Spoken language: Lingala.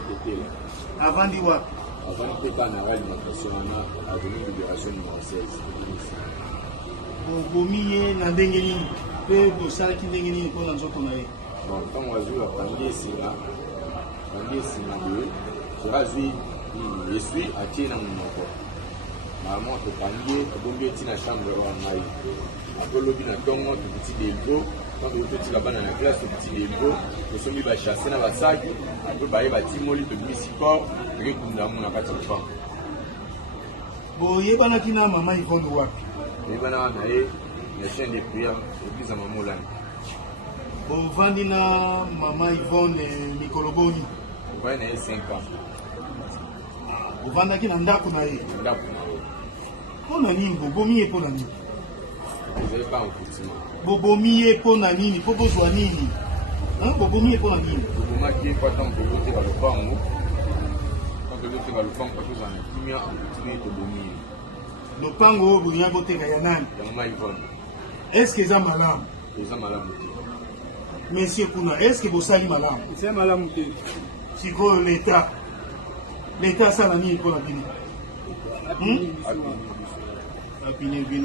côté là. Avant d'y voir. Avant de faire une alimentation, on a avenue Libération numéro 16. Bomiye na ndenge nini pe bosalaki ndenge nini mpona nzoto na ye. Bon, ntango azwi bapangi esinga boye soki azwi esui atie na monoko normalement topangi abombi eti na chambre oyo ngai akolobi na ntongo tobuti delgo ntango totika bana na classe tobuti delgo tosombi bachasse na basaki ape baye batimoli tobimisi corps tokekunda mo na kati ya lopango. Boyebanaki na mama Yvonne wapi? Yebana wana ye na chaîne de prière église ya mama Olani. Bovandi na mama Yvonne mikolo boni? Ovandi na ye 5 ans. Bovandaki na ndako na ye? Ndako na ye. Mpona nini bobomi ye mpona nini? Ezali pas un bobomi ye mpona nini? Po bozwa nini? Bobomi ye mpona nini? Tobomaki ye po ntango tozoteka lopango. Ntango tozoteka lopango po tozwa na kimia tokutini tobomi ye. Lopango oyo bolinga boteka ya nani? Ya mama Yvonne. Est-ce que eza malamu? Eza malamu te. Monsieur Kuna, est-ce que bosali malamu? Eza malamu te. Sikoyo l'État asala nini mpona bino? Apini. Apini bino.